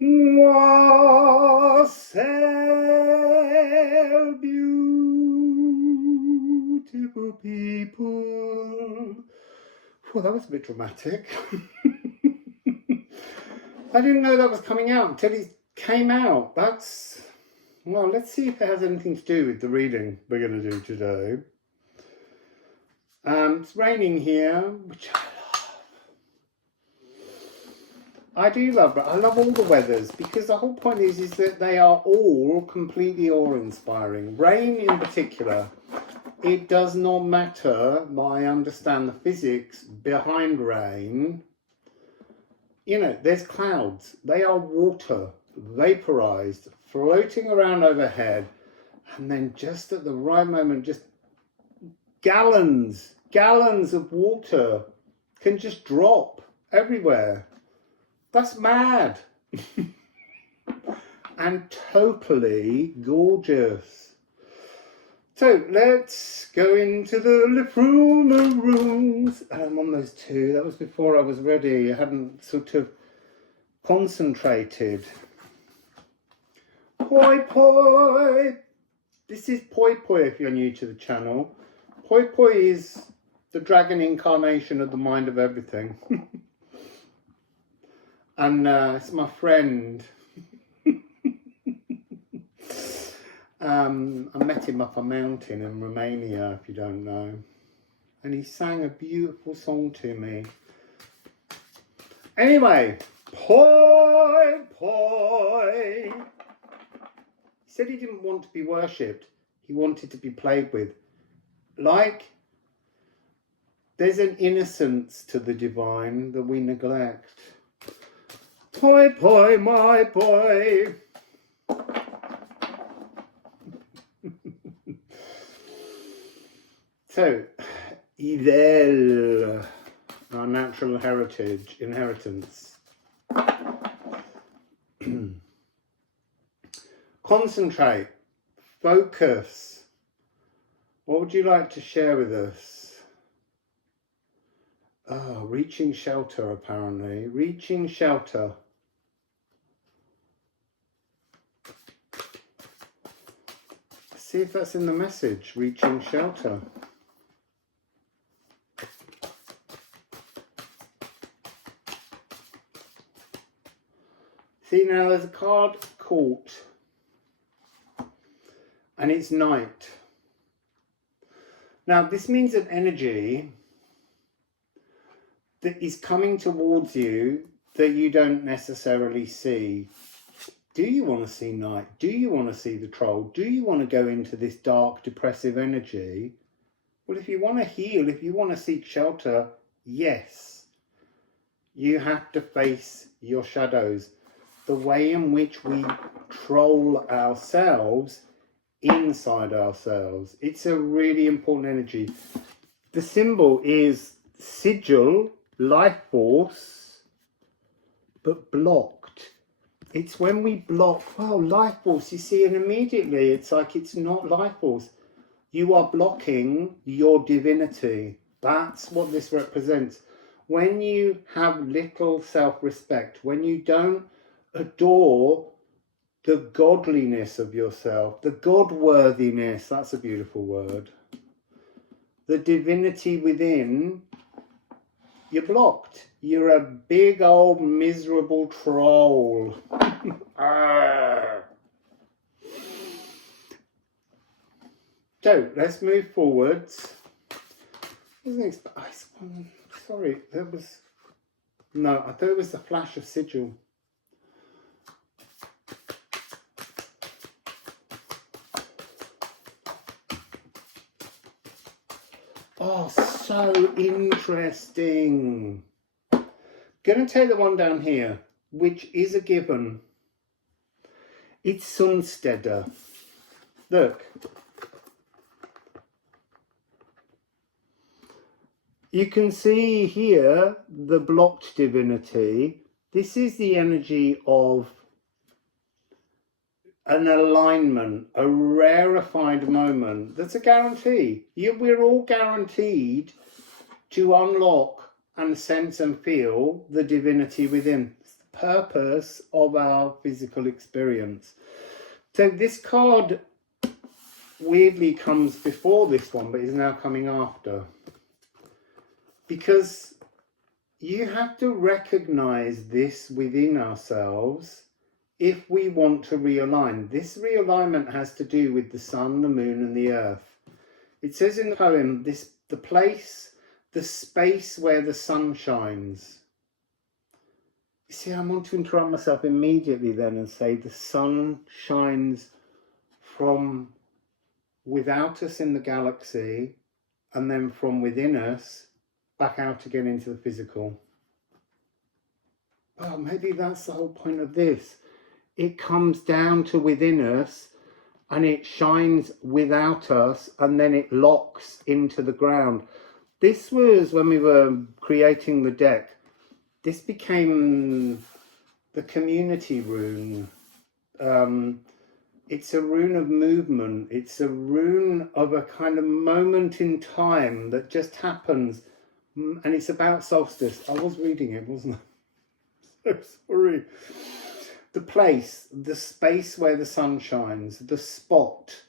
Wassail, beautiful people. Well, that was a bit dramatic. I didn't know that was coming out until it came out. That's... Well, let's see if it has anything to do with the reading we're going to do today. It's raining here, which I love. I do love it. I love all the weathers because the whole point is that they are all completely awe-inspiring. Rain in particular, it does not matter that I understand the physics behind rain. You know, there's clouds. They are water, vaporized, floating around overhead, and then just at the right moment, just gallons of water can just drop everywhere. That's mad. And totally gorgeous. So let's go into the Liffruma Runes. I'm on those two. That was before I was ready. I hadn't sort of concentrated. Poi Poi. This is Poi Poi if you're new to the channel. Poi Poi is the dragon incarnation of the mind of everything. And it's my friend. I met him up a mountain in Romania, if you don't know. And he sang a beautiful song to me. Anyway, Poi Poi. He said he didn't want to be worshipped. He wanted to be played with. Like, there's an innocence to the divine that we neglect. Poi Poi, my boy. So, Ædan, our natural inheritance. Concentrate, focus. What would you like to share with us? Oh, reaching shelter, apparently. Reaching shelter. See if that's in the message. Reaching shelter. See, now there's a card, Court. And it's night. Now, this means an energy that is coming towards you that you don't necessarily see. Do you want to see night? Do you want to see the troll? Do you want to go into this dark, depressive energy? Well, if you want to heal, if you want to seek shelter, yes. You have to face your shadows. The way in which we troll ourselves inside ourselves. It's a really important energy. The symbol is sigil, life force, but blocked. It's when we block, well, life force, you see, and immediately it's like it's not life force. You are blocking your divinity. That's what this represents. When you have little self-respect, when you don't adore the godliness of yourself, the God-worthiness, that's a beautiful word, the divinity within, you're blocked. You're a big old miserable troll. So let's move forwards. Sorry, there was... No, I thought it was the flash of sigil. Oh, so interesting. Going to take the one down here, which is a given. It's Sunsteader. Look. You can see here the blocked divinity. This is the energy of an alignment, a rarefied moment. That's a guarantee. We're all guaranteed to unlock and sense and feel the divinity within. purpose of our physical experience. So this card weirdly comes before this one, but is now coming after. Because you have to recognize this within ourselves if we want to realign. This realignment has to do with the sun, the moon, and the earth. It says in the poem, the place, the space where the sun shines. You see, I want to interrupt myself immediately then and say the sun shines from without us in the galaxy, and then from within us back out again into the physical. Well, maybe that's the whole point of this. It comes down to within us and it shines without us, and then it locks into the ground. This was when we were creating the deck. This became the community rune. It's a rune of movement. It's a rune of a kind of moment in time that just happens. And it's about solstice. I was reading it, wasn't I? So sorry. The place, the space where the sun shines, the spot.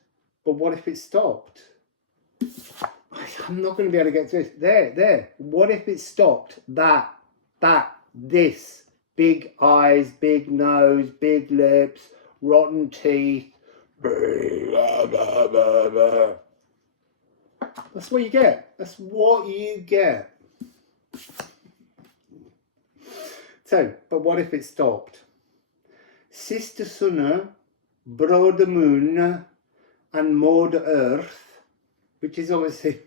But what if it stopped? I'm not going to be able to get to this. There. What if it stopped? This. Big eyes, big nose, big lips, rotten teeth. That's what you get. That's what you get. So, but what if it stopped? Sister Sunne, Brother Moon, and Mother Earth, which is obviously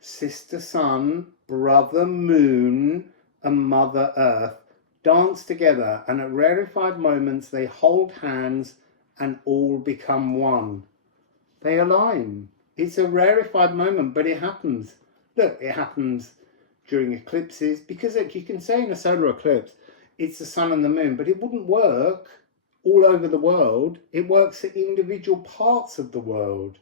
Sister Sun, Brother Moon, and Mother Earth, dance together, and at rarefied moments they hold hands and all become one. They align. It's a rarefied moment, but it happens. Look, it happens during eclipses, because look, you can say in a solar eclipse, it's the sun and the moon, but it wouldn't work all over the world. It works at individual parts of the world.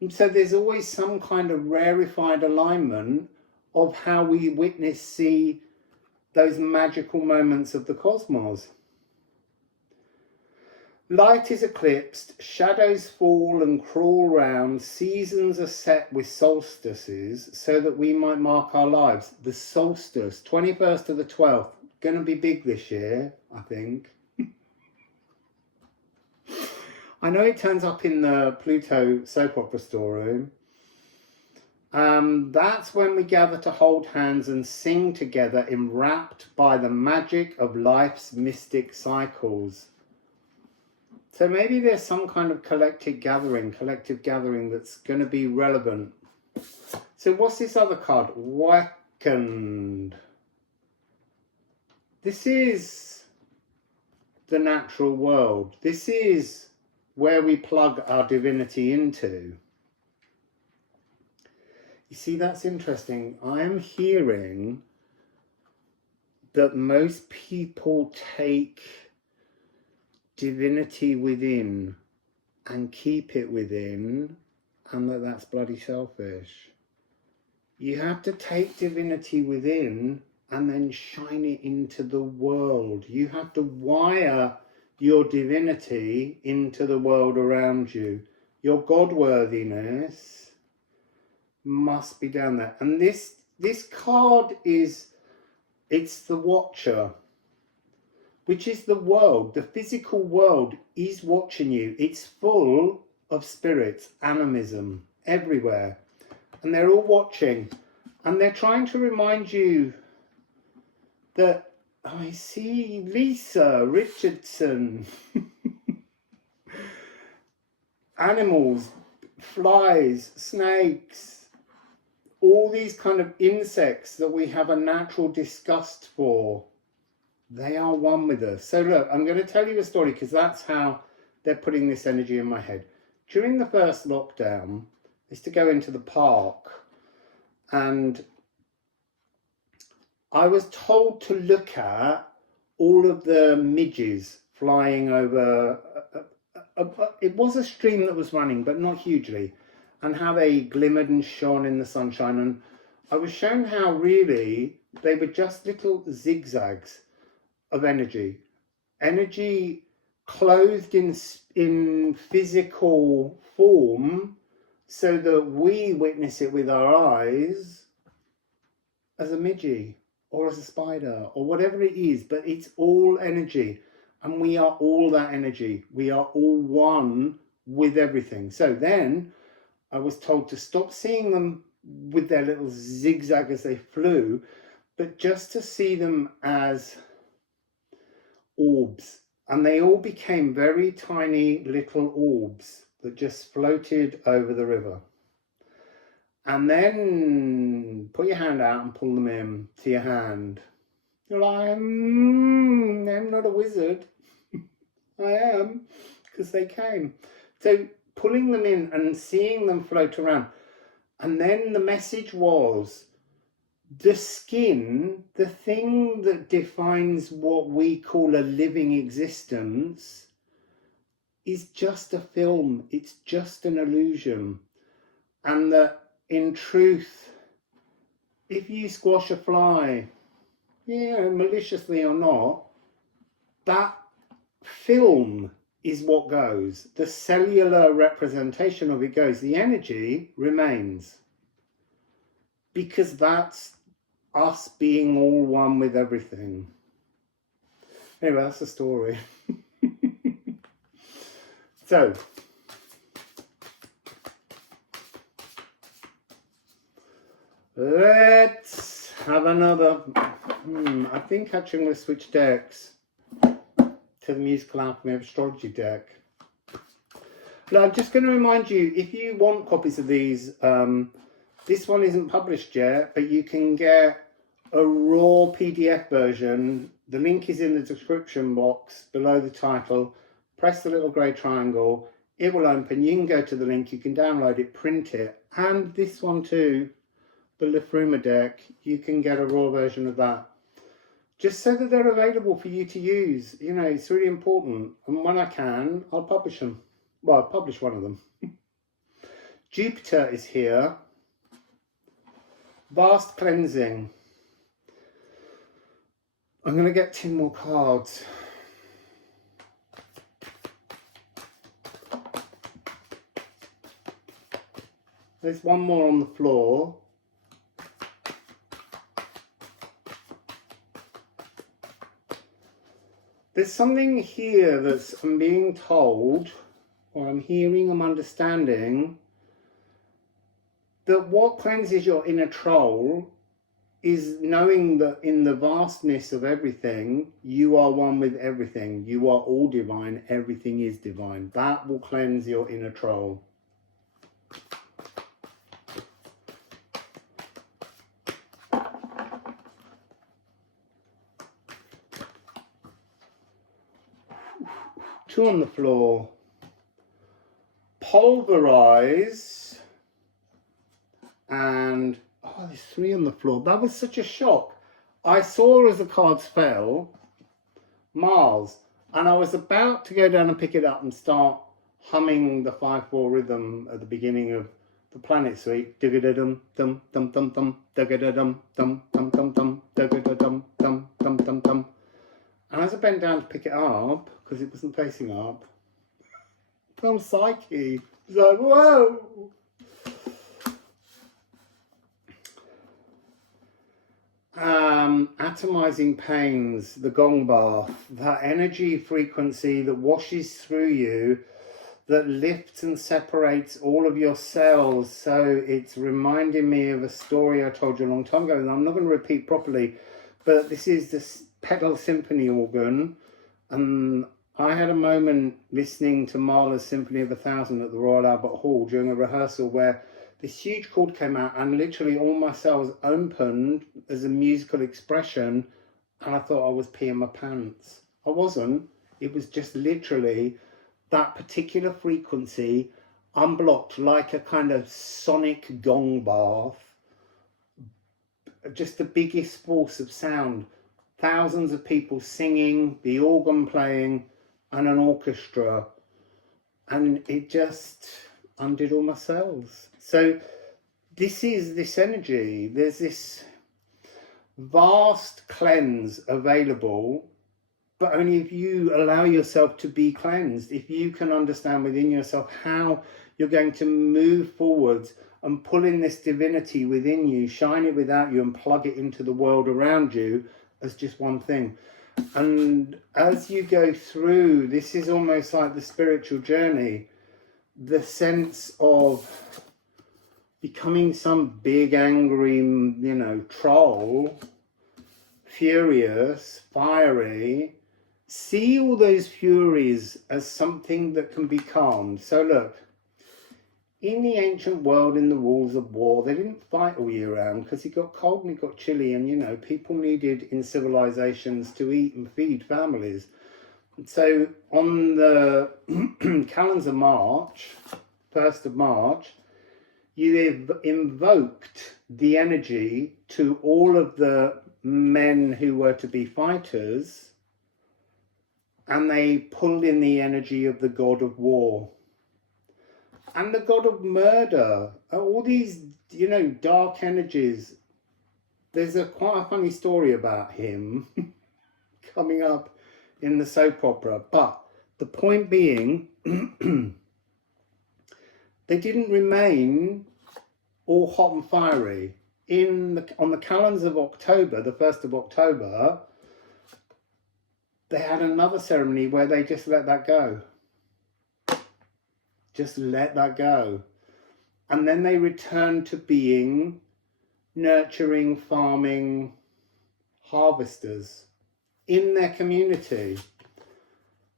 And so there's always some kind of rarefied alignment of how we witness, see those magical moments of the cosmos. Light is eclipsed, shadows fall and crawl round, seasons are set with solstices so that we might mark our lives. The solstice, 21st to the 12th, going to be big this year, I think. I know it turns up in the Pluto soap opera storeroom. That's when we gather to hold hands and sing together, enwrapped by the magic of life's mystic cycles. So maybe there's some kind of collective gathering that's going to be relevant. So what's this other card? Awakened. This is the natural world. This is where we plug our divinity into. You see, that's interesting. I am hearing that most people take divinity within and keep it within, and that's bloody selfish. You have to take divinity within and then shine it into the world. You have to wire your divinity into the world around you. Your godworthiness must be down there. And this card is, it's the Watcher, which is the world. The physical world is watching you. It's full of spirits, animism, everywhere. And they're all watching. And they're trying to remind you that, I see Lisa Richardson. Animals, flies, snakes, all these kind of insects that we have a natural disgust for. They are one with us. So look, I'm going to tell you a story because that's how they're putting this energy in my head. During the first lockdown, I used to go into the park and I was told to look at all of the midges flying over. It was a stream that was running, but not hugely, and how they glimmered and shone in the sunshine. And I was shown how really they were just little zigzags of energy. Energy clothed in physical form so that we witness it with our eyes as a midgie or as a spider or whatever it is, but it's all energy, and we are all that energy. We are all one with everything. So then I was told to stop seeing them with their little zigzag as they flew, but just to see them as orbs. And they all became very tiny little orbs that just floated over the river. And then put your hand out and pull them in to your hand. You're like, I'm not a wizard. I am, because they came. So pulling them in and seeing them float around. And then the message was, the skin, the thing that defines what we call a living existence, is just a film. It's just an illusion. And that in truth, if you squash a fly, maliciously or not, that film is what goes. The cellular representation of it goes. The energy remains. Because that's us being all one with everything. Anyway, that's the story. So, let's have another. I think actually I'm going to switch decks to the musical Alchemy of Astrology deck. Now, I'm just going to remind you, if you want copies of these, this one isn't published yet, but you can get a raw PDF version. The link is in the description box below the title. Press the little grey triangle. It will open. You can go to the link. You can download it, print it. And this one too, the Liffruma deck, you can get a raw version of that. Just so that they're available for you to use. You know, it's really important. And when I can, I'll publish them. Well, I'll publish one of them. Jupiter is here. Vast cleansing. I'm going to get 2 more cards. There's one more on the floor. There's something here that's I'm being told, or I'm hearing, I'm understanding, that what cleanses your inner troll is knowing that in the vastness of everything, you are one with everything. You are all divine. Everything is divine. That will cleanse your inner troll. Two on the floor. Pulverize. And oh, there's 3 on the floor. That was such a shock. I saw as the cards fell, Mars, and I was about to go down and pick it up and start humming the 5/4 rhythm at the beginning of the Planet Suite. Dum dum dum dum dum, dum dum dum dum dum, dum dum dum dum dum. And as I bent down to pick it up, because it wasn't facing up, I'm psyche. It's like, whoa! Atomizing pains, the gong bath, that energy frequency that washes through you, that lifts and separates all of your cells. So it's reminding me of a story I told you a long time ago, and I'm not going to repeat properly, but this is this pedal symphony organ, and I had a moment listening to Mahler's Symphony of 1000 at the Royal Albert Hall during a rehearsal where this huge chord came out and literally all my cells opened as a musical expression, and I thought I was peeing my pants. I wasn't. It was just literally that particular frequency unblocked like a kind of sonic gong bath. Just the biggest force of sound. Thousands of people singing, the organ playing, and an orchestra. And it just undid all my cells. So this is this energy. There's this vast cleanse available but only if you allow yourself to be cleansed, if you can understand within yourself how you're going to move forwards and pull in this divinity within you, shine it without you, and plug it into the world around you as just one thing. And as you go through, this is almost like the spiritual journey, the sense of becoming some big angry, troll, furious, fiery. See all those furies as something that can be calmed. So look, in the ancient world, in the rules of war, they didn't fight all year round because it got cold and it got chilly, and people needed in civilizations to eat and feed families. So on the calendar March, 1st of March, you invoked the energy to all of the men who were to be fighters, and they pulled in the energy of the god of war and the god of murder, all these, dark energies. There's quite a funny story about him coming up in the soap opera, but the point being, they didn't remain all hot and fiery. On the calendars of October, the 1st of October, they had another ceremony where they just let that go. Just let that go. And then they returned to being nurturing, farming, harvesters in their community.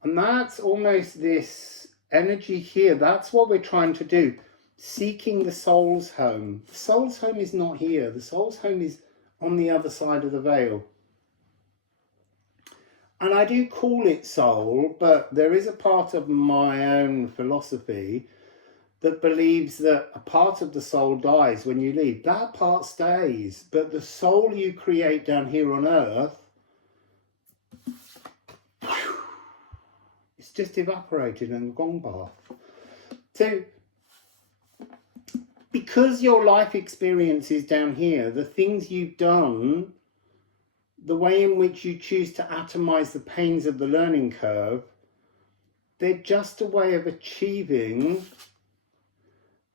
And that's almost this energy here. That's what we're trying to do. Seeking the soul's home. The soul's home is not here. The soul's home is on the other side of the veil. And I do call it soul, but there is a part of my own philosophy that believes that a part of the soul dies when you leave. That part stays, but the soul you create down here on earth, it's just evaporated and gone by. So, because your life experience is down here, the things you've done, the way in which you choose to atomize the pains of the learning curve, they're just a way of achieving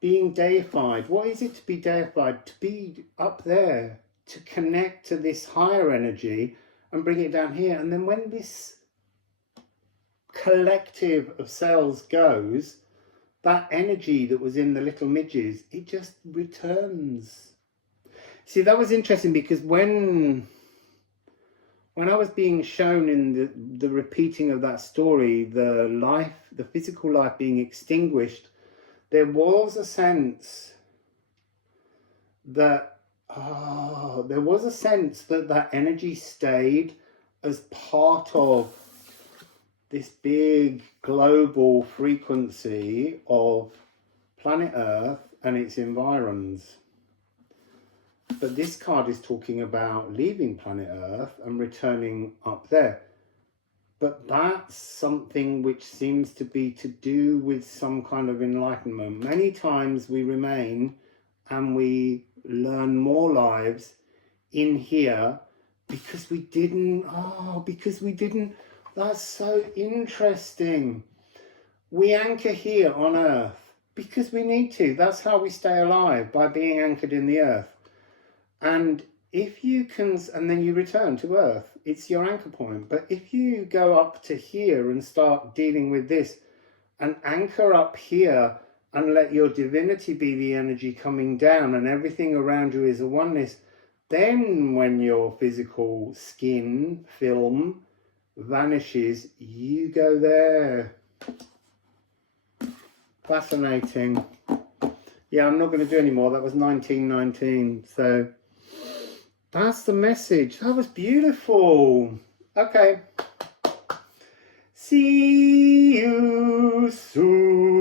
being deified. What is it to be deified? To be up there, to connect to this higher energy and bring it down here. And then when this collective of cells goes, that energy that was in the little midges, it just returns. See, that was interesting because when I was being shown in the repeating of that story, the physical life being extinguished, there was a sense that that energy stayed as part of this big global frequency of planet Earth and its environs. But this card is talking about leaving planet Earth and returning up there. But that's something which seems to be to do with some kind of enlightenment. Many times we remain and we learn more lives in here because we didn't, that's so interesting. We anchor here on Earth because we need to. That's how we stay alive, by being anchored in the Earth. And if you can, and then you return to Earth, it's your anchor point. But if you go up to here and start dealing with this and anchor up here and let your divinity be the energy coming down and everything around you is a oneness, then when your physical skin film vanishes, you go there. Fascinating. Yeah, I'm not going to do any more. That was 1919. So that's the message. That was beautiful. Okay. See you soon.